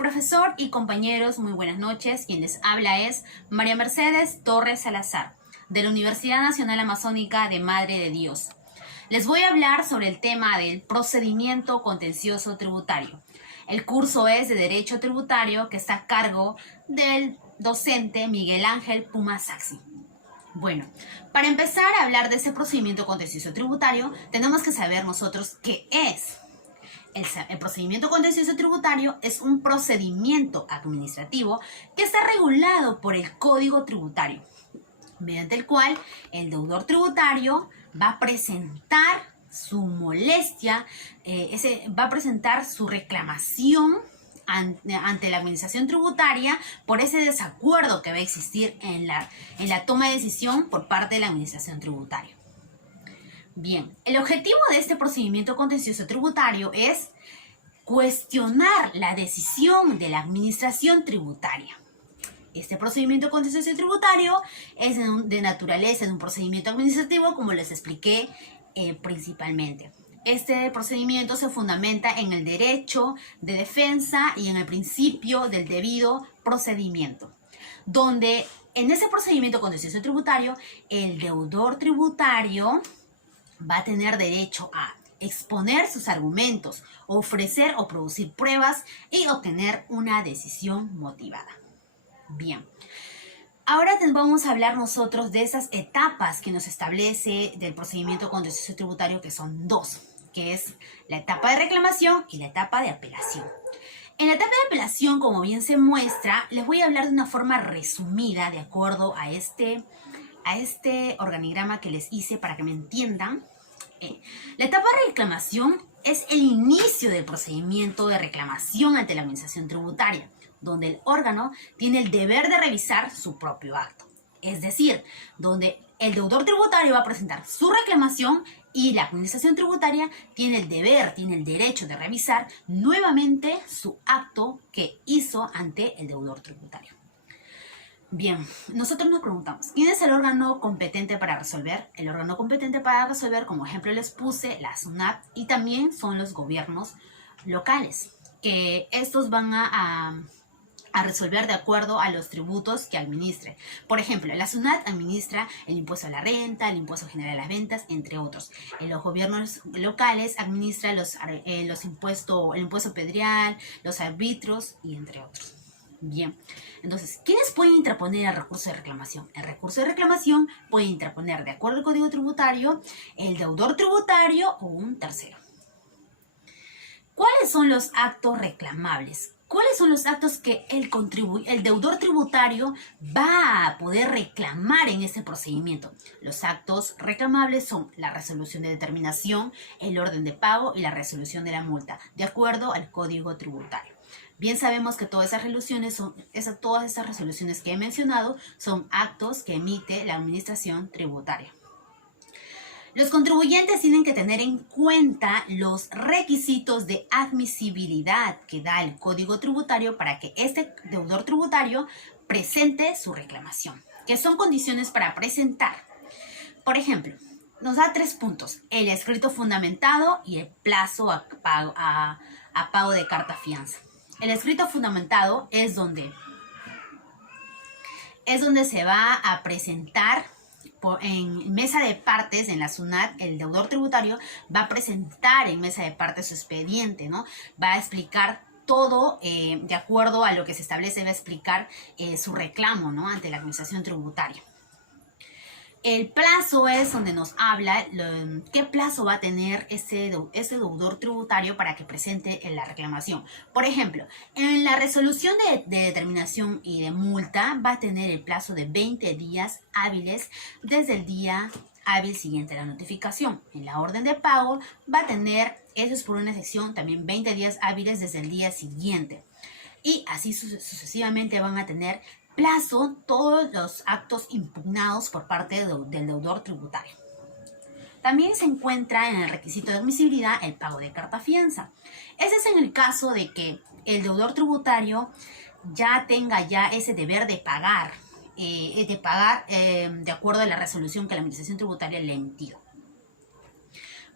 Profesor y compañeros, muy buenas noches. Quien les habla es María Mercedes Torres Salazar, de la Universidad Nacional Amazónica de Madre de Dios. Les voy a hablar sobre el tema del procedimiento contencioso tributario. El curso es de Derecho Tributario que está a cargo del docente Miguel Ángel Puma Saxi. Bueno, para empezar a hablar de ese procedimiento contencioso tributario, tenemos que saber nosotros qué es. El procedimiento contencioso tributario es un procedimiento administrativo que está regulado por el Código Tributario, mediante el cual el deudor tributario va a presentar su molestia, va a presentar su reclamación ante la administración tributaria por ese desacuerdo que va a existir en la toma de decisión por parte de la administración tributaria. Bien, el objetivo de este procedimiento contencioso tributario es cuestionar la decisión de la administración tributaria. Este procedimiento contencioso tributario es de naturaleza de un procedimiento administrativo, como les expliqué principalmente. Este procedimiento se fundamenta en el derecho de defensa y en el principio del debido procedimiento, donde en ese procedimiento contencioso tributario el deudor tributario va a tener derecho a exponer sus argumentos, ofrecer o producir pruebas y obtener una decisión motivada. Bien, ahora vamos a hablar nosotros de esas etapas que nos establece del procedimiento contencioso tributario, que son dos, que es la etapa de reclamación y la etapa de apelación. En la etapa de apelación, como bien se muestra, les voy a hablar de una forma resumida de acuerdo a este organigrama que les hice para que me entiendan. La etapa de reclamación es el inicio del procedimiento de reclamación ante la administración tributaria, donde el órgano tiene el deber de revisar su propio acto. Es decir, donde el deudor tributario va a presentar su reclamación y la administración tributaria tiene el deber, tiene el derecho de revisar nuevamente su acto que hizo ante el deudor tributario. Bien, nosotros nos preguntamos, ¿quién es el órgano competente para resolver? El órgano competente para resolver, como ejemplo les puse, la SUNAT, y también son los gobiernos locales, que estos van a resolver de acuerdo a los tributos que administre. Por ejemplo, la SUNAT administra el impuesto a la renta, el impuesto general a las ventas, entre otros. Los gobiernos locales administran el impuesto predial, los arbitrios y entre otros. Bien, entonces, ¿quiénes pueden interponer el recurso de reclamación? El recurso de reclamación puede interponer, de acuerdo al Código Tributario, el deudor tributario o un tercero. ¿Cuáles son los actos reclamables? ¿Cuáles son los actos que el deudor tributario va a poder reclamar en este procedimiento? Los actos reclamables son la resolución de determinación, el orden de pago y la resolución de la multa, de acuerdo al Código Tributario. Bien sabemos que todas esas resoluciones que he mencionado son actos que emite la administración tributaria. Los contribuyentes tienen que tener en cuenta los requisitos de admisibilidad que da el Código Tributario para que este deudor tributario presente su reclamación, que son condiciones para presentar. Por ejemplo, nos da 3 puntos: el escrito fundamentado y el plazo a pago de carta fianza. El escrito fundamentado es donde se va a presentar en mesa de partes, en la SUNAT, el deudor tributario va a presentar en mesa de partes su expediente, ¿no? Va a explicar todo de acuerdo a lo que se establece, va a explicar su reclamo, ¿no?, ante la administración tributaria. El plazo es donde nos habla qué plazo va a tener ese deudor tributario para que presente la reclamación. Por ejemplo, en la resolución de determinación y de multa va a tener el plazo de 20 días hábiles desde el día hábil siguiente a la notificación. En la orden de pago va a tener, eso es por una sección, también 20 días hábiles desde el día siguiente. Y así sucesivamente van a tener plazo todos los actos impugnados por parte del deudor tributario. También se encuentra en el requisito de admisibilidad el pago de carta fianza. Ese es en el caso de que el deudor tributario ya tenga ese deber de pagar, de acuerdo a la resolución que la administración tributaria le ha emitido.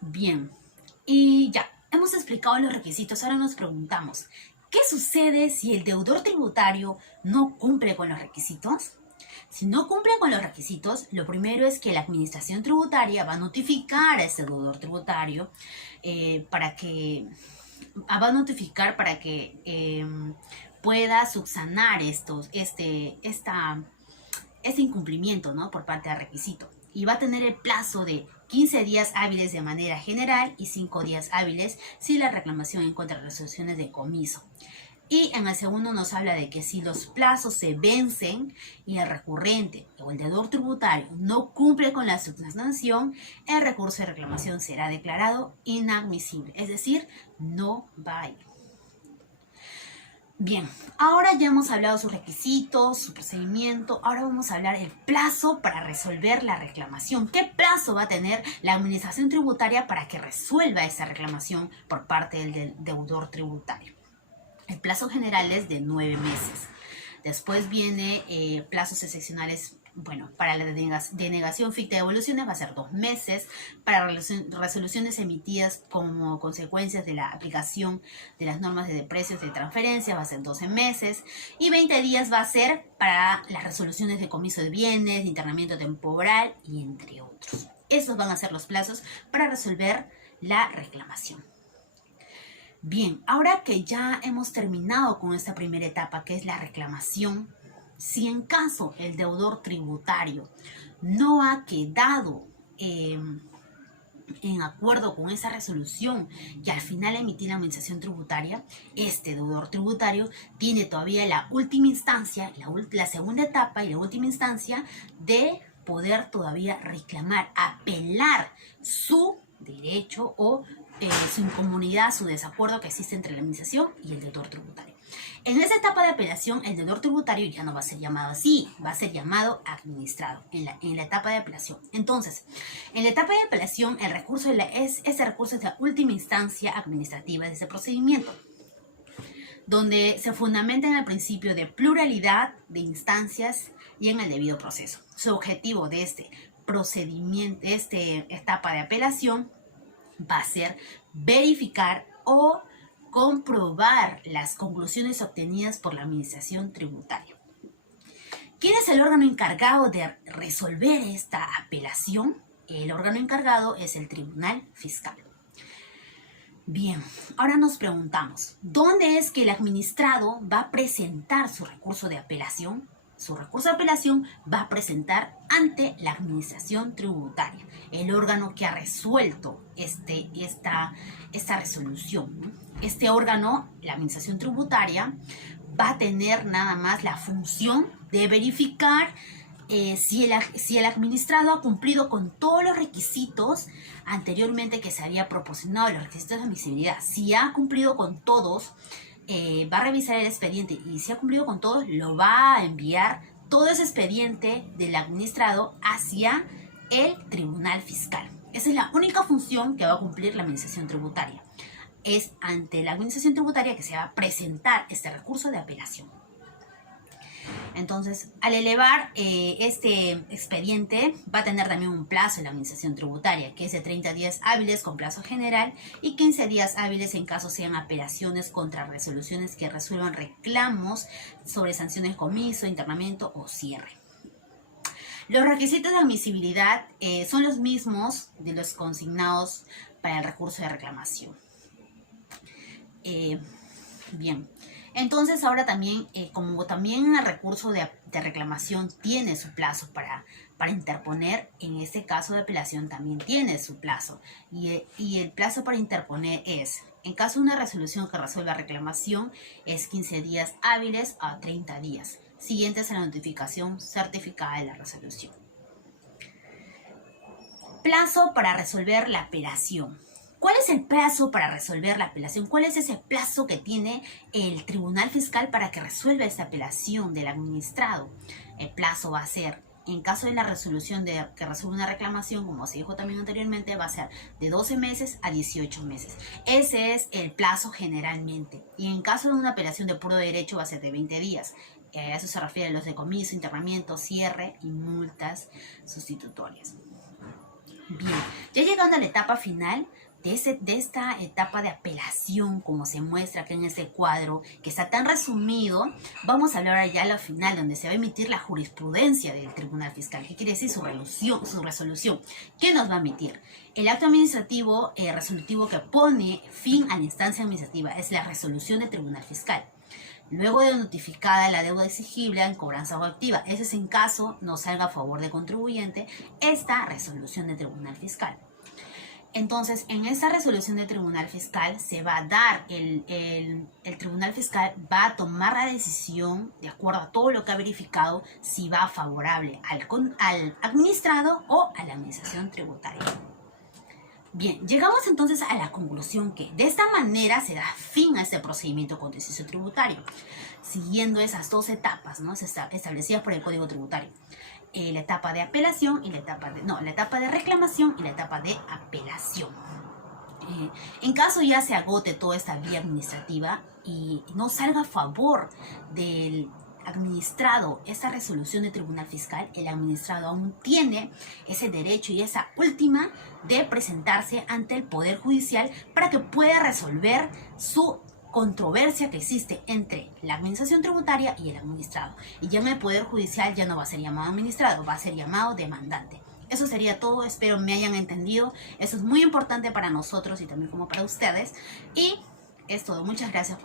Bien, y ya hemos explicado los requisitos. Ahora nos preguntamos, ¿Qué sucede si el deudor tributario no cumple con los requisitos? Si no cumple con los requisitos, lo primero es que la administración tributaria va a notificar a ese deudor tributario para que pueda subsanar este incumplimiento, ¿no?, por parte del requisito. Y va a tener el plazo de 15 días hábiles de manera general y 5 días hábiles si la reclamación encuentra resoluciones de comiso. Y en el segundo nos habla de que si los plazos se vencen y el recurrente o el deudor tributario no cumple con la subsanación, el recurso de reclamación será declarado inadmisible, es decir, no va a ir. Bien, ahora ya hemos hablado sus requisitos, su procedimiento. Ahora vamos a hablar del plazo para resolver la reclamación. ¿Qué plazo va a tener la administración tributaria para que resuelva esa reclamación por parte del deudor tributario? El plazo general es de 9 meses. Después viene plazos excepcionales. Bueno, para la denegación ficta de devoluciones va a ser 2 meses. Para resoluciones emitidas como consecuencias de la aplicación de las normas de precios de transferencia va a ser 12 meses. Y 20 días va a ser para las resoluciones de comiso de bienes, de internamiento temporal y entre otros. Esos van a ser los plazos para resolver la reclamación. Bien, ahora que ya hemos terminado con esta primera etapa, que es la reclamación, si en caso el deudor tributario no ha quedado en acuerdo con esa resolución que al final emití la administración tributaria, este deudor tributario tiene todavía la última instancia, la segunda etapa y la última instancia de poder todavía reclamar, apelar su derecho o su incomunidad, su desacuerdo que existe entre la administración y el deudor tributario. En esa etapa de apelación, el deudor tributario ya no va a ser llamado así, va a ser llamado administrado en la etapa de apelación. Entonces, en la etapa de apelación, ese recurso es la última instancia administrativa de ese procedimiento, donde se fundamenta en el principio de pluralidad de instancias y en el debido proceso. Su objetivo de este procedimiento, de esta etapa de apelación, va a ser verificar o comprobar las conclusiones obtenidas por la administración tributaria. ¿Quién es el órgano encargado de resolver esta apelación? El órgano encargado es el Tribunal Fiscal. Bien, ahora nos preguntamos, ¿dónde es que el administrado va a presentar su recurso de apelación? Su recurso de apelación va a presentar ante la administración tributaria, el órgano que ha resuelto esta resolución, ¿no? Este órgano, la administración tributaria, va a tener nada más la función de verificar si el administrado ha cumplido con todos los requisitos anteriormente que se había proporcionado, los requisitos de admisibilidad. Si ha cumplido con todos, va a revisar el expediente y si ha cumplido con todos, lo va a enviar todo ese expediente del administrado hacia el Tribunal Fiscal. Esa es la única función que va a cumplir la administración tributaria. Es ante la administración tributaria que se va a presentar este recurso de apelación. Entonces, al elevar este expediente, va a tener también un plazo en la administración tributaria, que es de 30 días hábiles con plazo general y 15 días hábiles en caso sean apelaciones contra resoluciones que resuelvan reclamos sobre sanciones de comiso, internamiento o cierre. Los requisitos de admisibilidad son los mismos de los consignados para el recurso de reclamación. Bien. Entonces ahora también, como también el recurso de reclamación tiene su plazo para interponer, en este caso de apelación también tiene su plazo. Y el plazo para interponer es, en caso de una resolución que resuelva reclamación, es 15 días hábiles a 30 días, siguientes a la notificación certificada de la resolución. Plazo para resolver la apelación. ¿Cuál es el plazo para resolver la apelación? ¿Cuál es ese plazo que tiene el Tribunal Fiscal para que resuelva esta apelación del administrado? El plazo va a ser, en caso de la resolución que resuelva una reclamación, como se dijo también anteriormente, va a ser de 12 meses a 18 meses. Ese es el plazo generalmente. Y en caso de una apelación de puro derecho va a ser de 20 días. A eso se refiere a los de comiso, internamiento, cierre y multas sustitutorias. Bien, ya llegando a la etapa final, de esta etapa de apelación, como se muestra aquí en este cuadro, que está tan resumido, vamos a hablar allá a la final, donde se va a emitir la jurisprudencia del Tribunal Fiscal. ¿Qué quiere decir? Su resolución. ¿Qué nos va a emitir? El acto administrativo resolutivo que pone fin a la instancia administrativa es la resolución del Tribunal Fiscal. Luego de notificada la deuda exigible en cobranza coactiva, ese es en caso no salga a favor del contribuyente esta resolución del Tribunal Fiscal. Entonces, en esta resolución del Tribunal Fiscal se va a dar, el Tribunal Fiscal va a tomar la decisión, de acuerdo a todo lo que ha verificado, si va favorable al administrado o a la administración tributaria. Bien, llegamos entonces a la conclusión que de esta manera se da fin a este procedimiento contencioso tributario, siguiendo esas dos etapas, ¿no?, establecidas por el Código Tributario. La etapa de apelación y la etapa de reclamación y la etapa de apelación. En caso ya se agote toda esta vía administrativa y no salga a favor del administrado esta resolución del Tribunal Fiscal, el administrado aún tiene ese derecho y esa última de presentarse ante el Poder Judicial para que pueda resolver su controversia que existe entre la administración tributaria y el administrado. Y ya en el Poder Judicial ya no va a ser llamado administrado, va a ser llamado demandante. Eso sería todo, espero me hayan entendido. Eso es muy importante para nosotros y también como para ustedes. Y es todo, muchas gracias.